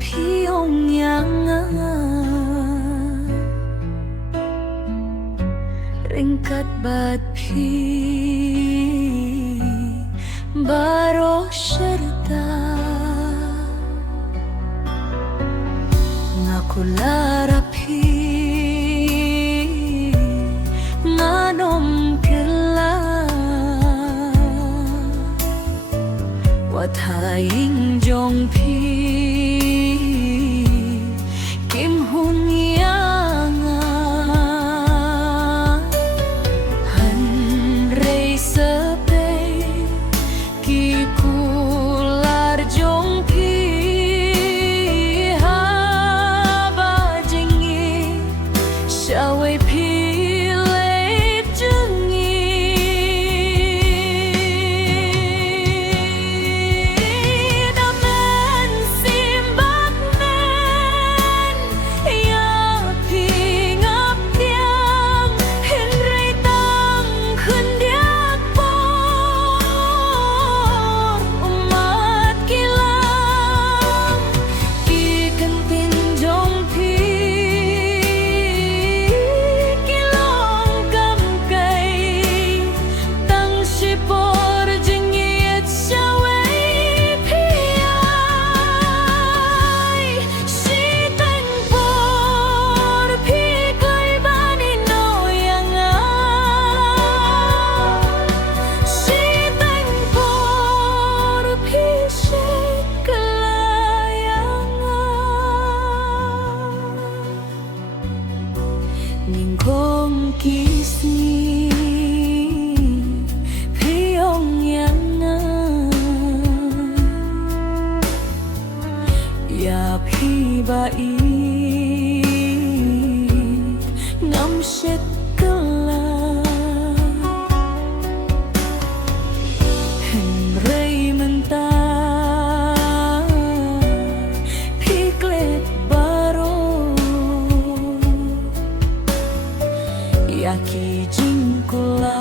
Pyongyang ringkat bat pi baro syerta ngakulara pi nganom kela wathaing jong pi kim hun yang han rei sepe ki kular jong pi ha ba jingi shawai pi Ningkong kisni Pyongyang ya phi bai ngam shet kala henrei menta phi klet baro yaki jingkula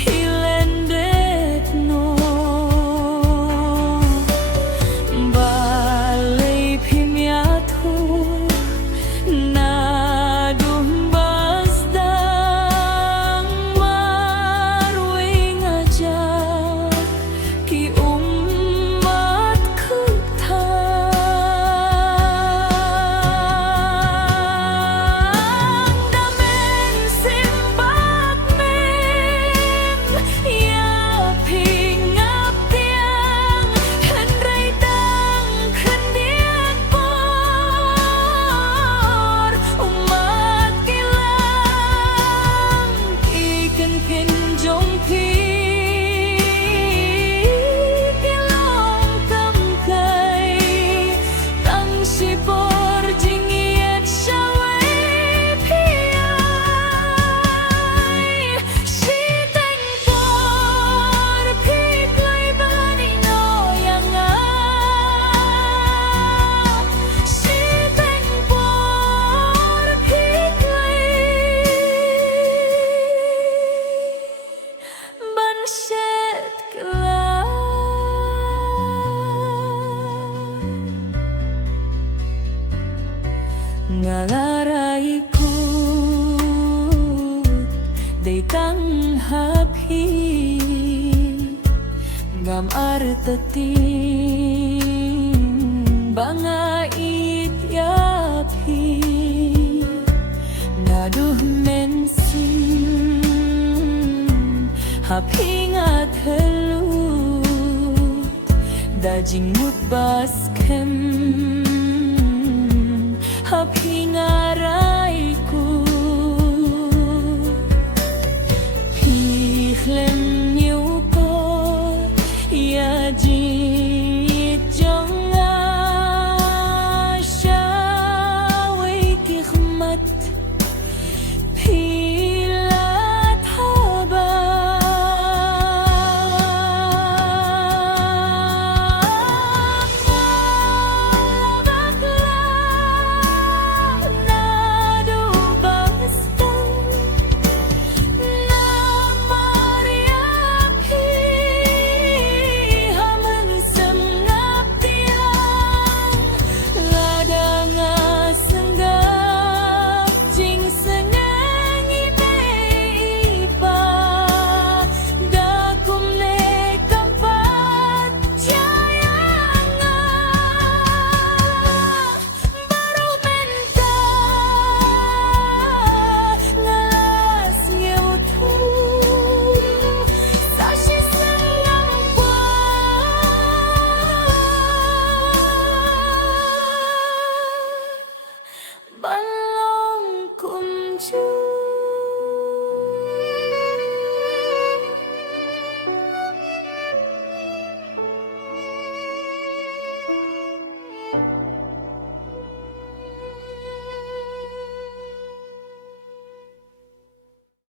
hilendet no balai pimiatu nadum basdang marwing aja ki umat kuta ngalaraiku deitang hapi ngam artetin bangait yapi naduh mensin hapi ngatelut dajing mut baskem hapi ngaraiku pikhlem nyuko ya jit jonga shawai kikhmat pilat haba chưa